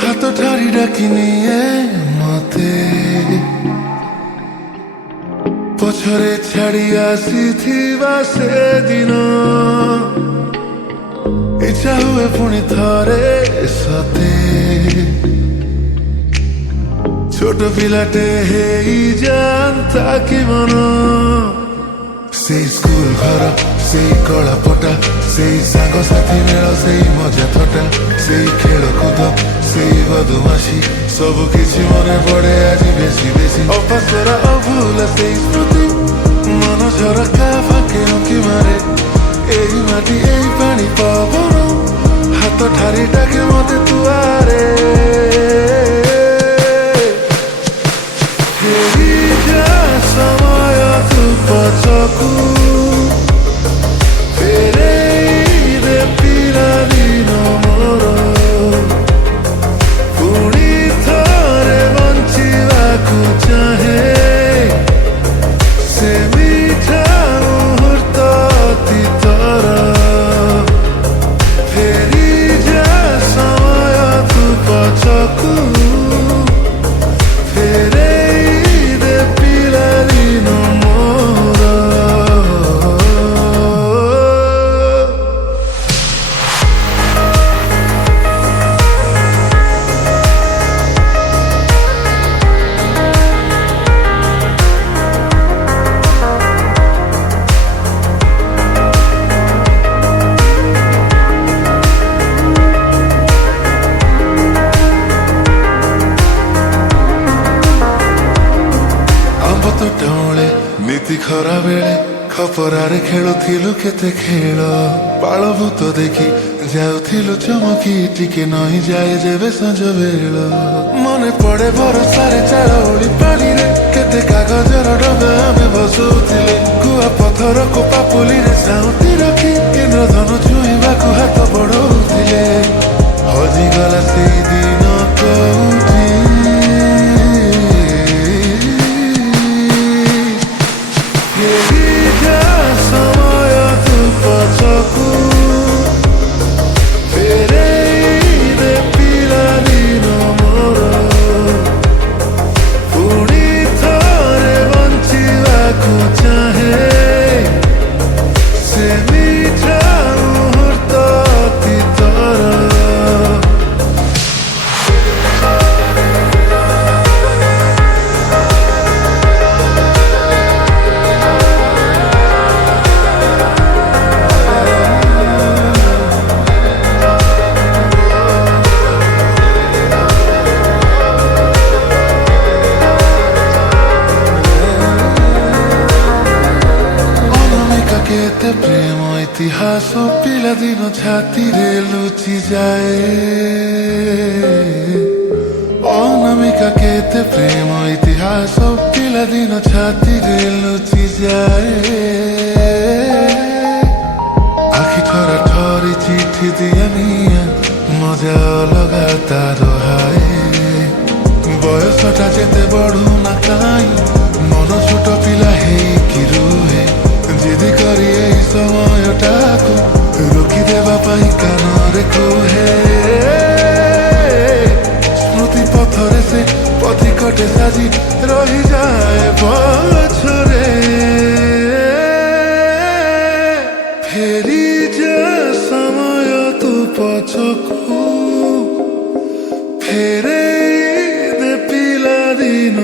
হাত ঠারি ডাকি নিয়ে মতে ପଛରେ ଛାଡ଼ି ଆସିଥିବା ସେଦିନ ଇଚ୍ଛା ହୁଏ ପୁଣି ଥରେ ସତେ ଛୋଟ ପିଲାଟେ ହେଇଯାନ୍ତା କି ମନ ସେଇ ସ୍କୁଲ ଘର ସେଇ କଳାପଟା ସେଇ ସାଙ୍ଗସାଥି ମେଳ ସେଇ ମଜା ଥଟା ସେଇ ଖେଳକୁଦ ସେଇ ବଦମାସି ସବୁ କିଛି ମନେ ପଡ଼େ ଆଜି ବେଶୀ ବେଶୀ ଅପାସରା ଅଭୁଲା ସେଇ ସ୍ମୃତି ମନ ଝରକା ଫାକେ ଉଙ୍କି ମାରେ ଏଇ ମାଟି ଏଇ ପାଣି ପବନ ହାତ ଠାରି ଡାକେ ମତେ ତୁଆରେ ଫେରିଯା ସମୟ ତୁ ପଛକୁ ଫେରେଇଦେ ପିଲାଦିନ ମୋର ପୁଣି ଥରେ ବଞ୍ଚିବାକୁ ଚାହେଁ ସେ ମିଠା ମୁହୂର୍ତ୍ତ ଅତୀତର ଫେରିଯା ସମୟ ତୁ ପଛକୁ ଫେରେଇଦେ ପିଲାଦିନ ମୋର ତୋଟାଉଳେ ନୀତି ଖରା ବେଳେ ଖପରାରେ ଖେଳୁଥିଲୁ କେତେ ଖେଳ ପାଳ ଭୂତ ଦେଖି ଯାଉଥିଲୁ ଚମକି ଟିକେ ନଇଁ ଯାଏ ଯେବେ ସଞ୍ଜ ବେଳ ମନେ ପଡେ ବରସାରେ ଚାଳ ଓଳି ପାଣିରେ କେତେ କାଗଜର ଡଙ୍ଗା ଆମେ ବସଉଥିଲେ କୁଆ ପଥରକୁ ପାପୁଲିରେ ସାଉଁଟି ରଖି ଇନ୍ଦ୍ରଧନୁ ଛୁଇଁବାକୁ ହାତ ବଢଉଥିଲେ ହଜିଗଲା ସେଇ ଦିନ କୋଉଠି ଫେରିଯା ସମୟ ତୁ ପଛକୁ ଫେରେଇଦେ ପିଲାଦିନ ମୋର ପୁଣି ଥରେ ବଞ୍ଚିବାକୁ ଚାହେଁ ସେ ମିଠା ମୁହୂର୍ତ୍ତ ଅତୀତର କେତେ ପ୍ରେମ ଇତିହାସ ପିଲାଦିନ ଛାତିରେ ଲୁଚି ଯାଏ ଅନାମିକା କେତେ ପ୍ରେମ ଇତିହାସ ପିଲାଦିନ ଛାତିରେ ଲୁଚି ଯାଏ ଆଖି ଠରା ଠରି ଚିଠି ଦିଆନିଆ ମଜା ଅଲଗା ତାର ହାଏ ବୟସଟା ଯେତେ ବଢୁନା କାହିଁ ମନ ଛୋଟ ପିଲା ହେଇକି ରୁହେ ଜିଦି କରି ଏଇ ସମୟଟାକୁ ରୋକିଦେବା ପାଇଁ କାନରେ କୁହେ ସ୍ମୃତି ପଥରେ ସେ ପଥିକଟେ ସାଜି ରହିଯାଏ ପଛରେ ଫେରିଯା ସମୟ ତୁ ପଛକୁ ଫେରେଇଦେ ପିଲାଦିନ